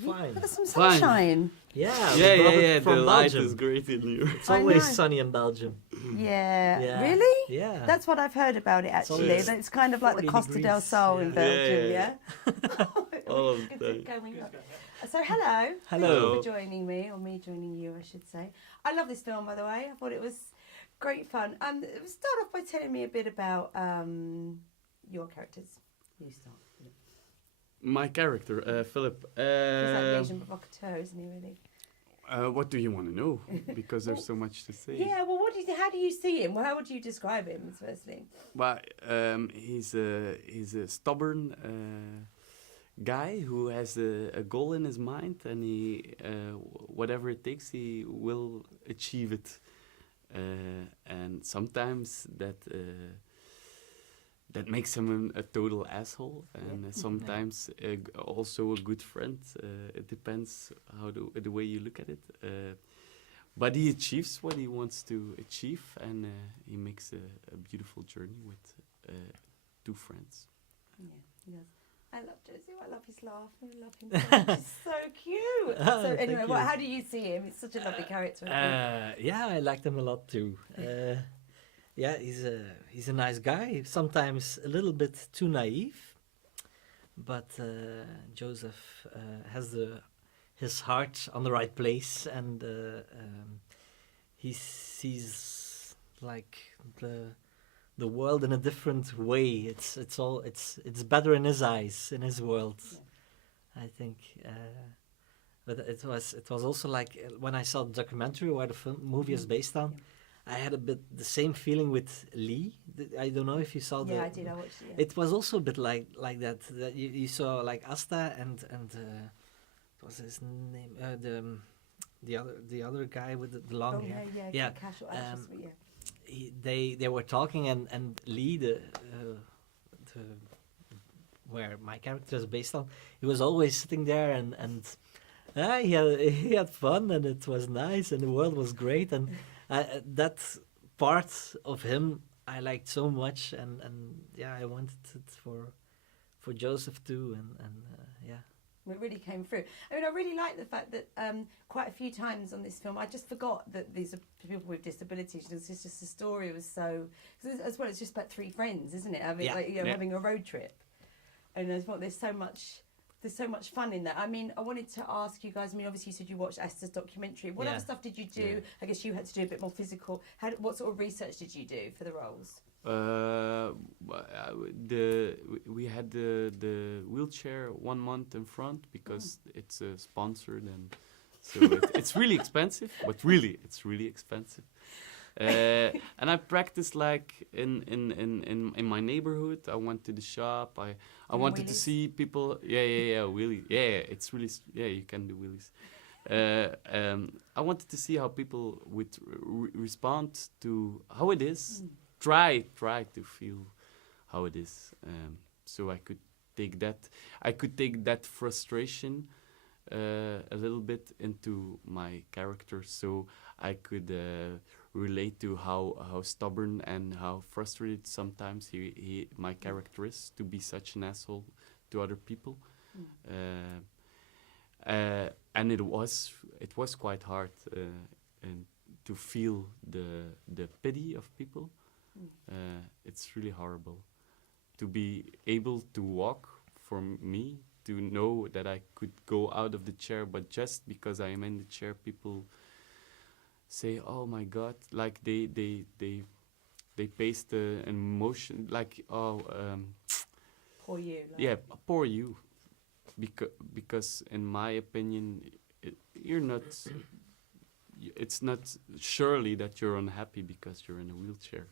Fine. Look at some Fine. sunshine. Yeah, Yeah, we brought yeah, it yeah. from The light Belgium. is great in here. It's I always know. sunny in Belgium. Yeah. Yeah. Really? Yeah. That's what I've heard about it, actually. always That it's kind of like the 40 Costa del degrees, Sol in yeah. Belgium, Yeah, yeah? All of Good the to going up. So, hello. Hello. Thank you for joining me, or me joining you, I should say. I love this film, by the way. I thought it was great fun. Start off by telling me a bit about your characters. You start. My character, Philip. He's like the Asian provocateur, isn't he, really? What do you want to know? Because there's so much to say. Yeah, well, how do you see him? Well, how would you describe him, firstly? Well, he's a stubborn guy who has a goal in his mind, and he whatever it takes, he will achieve it. And sometimes that makes him a total asshole, and sometimes also a good friend. It depends how the way you look at it. But he achieves what he wants to achieve, and he makes a beautiful journey with two friends. Yeah, he does. I love Josie. I love his laugh. I love him so much. He's so cute. Oh, So anyway, thank you. how do you see him? He's such a lovely character. Isn't he? Yeah, I liked him a lot too. Yeah, he's a nice guy. Sometimes a little bit too naive, but Joseph has his heart on the right place, and he sees like the world in a different way. It's better in his eyes, in his world, I think. But it was also like when I saw the documentary where the movie is based on. I had a bit the same feeling with Lee. I don't know if you saw the. Yeah, I did. I watched it. Yeah. It was also a bit like that. That you saw like Asta and what was his name? The other guy with the long hair. Yeah. Yeah. Casual, They were talking, and Lee the where my character is based on, he was always sitting there and he had fun, and it was nice, and the world was great, and that part of him I liked so much, and yeah, I wanted it for Joseph too, and yeah. It really came through. I mean, I really like the fact that quite a few times on this film, I just forgot that these are people with disabilities. It's just the story was so, as well, it's just about three friends, isn't it? I mean, having a road trip, and I thought there's so much fun in that. I mean, I wanted to ask you guys. I mean, obviously you said you watched Esther's documentary. What other stuff did you do? Yeah. I guess you had to do a bit more physical. What sort of research did you do for the roles? We had the wheelchair 1 month in front because it's sponsored, and so it's really expensive. But really, it's really expensive. And I practiced like in my neighborhood. I went to the shop. I wanted to see people. Yeah, wheelie. Yeah, it's really you can do wheelies. I wanted to see how people would respond to how it is. Try to feel how it is. So I could take that frustration a little bit into my character, so I could relate to how stubborn and how frustrated sometimes my character is to be such an asshole to other people. And it was quite hard and to feel the pity of people. It's really horrible to be able to walk, for me, to know that I could go out of the chair, but just because I am in the chair, people say, "Oh my God!" Like they paste an emotion, like poor you. Like. Yeah, poor you, because in my opinion, you're not. It's not surely that you're unhappy because you're in a wheelchair,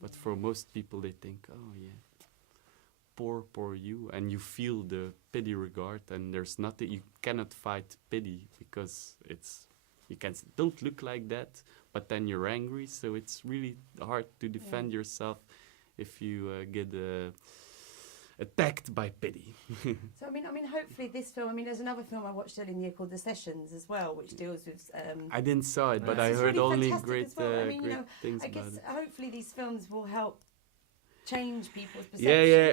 but for most people they think, "Oh yeah, poor you," and you feel the pity regard, and there's nothing, you cannot fight pity because don't look like that, but then you're angry, so it's really hard to defend yourself if you get attacked by pity. So I mean, hopefully this film. I mean, there's another film I watched earlier in the year called The Sessions as well, which deals with. I didn't saw it, but I heard really only fantastic great as well. I mean, great things I about guess it. hopefully these films will help change people's Yeah,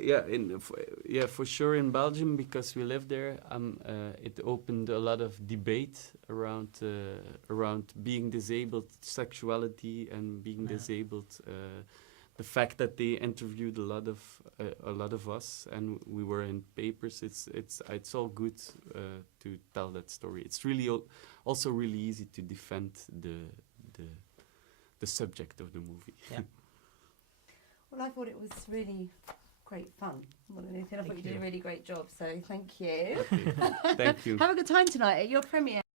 perceptions. for sure in Belgium, because we live there. It opened a lot of debate around being disabled, sexuality, and being disabled. The fact that they interviewed a lot of us, and we were in papers. It's all good to tell that story. It's really also really easy to defend the subject of the movie. Yeah. Well, I thought it was really great fun more than anything. I thought you did a really great job, so thank you. Okay. Thank you. Have a good time tonight at your premiere.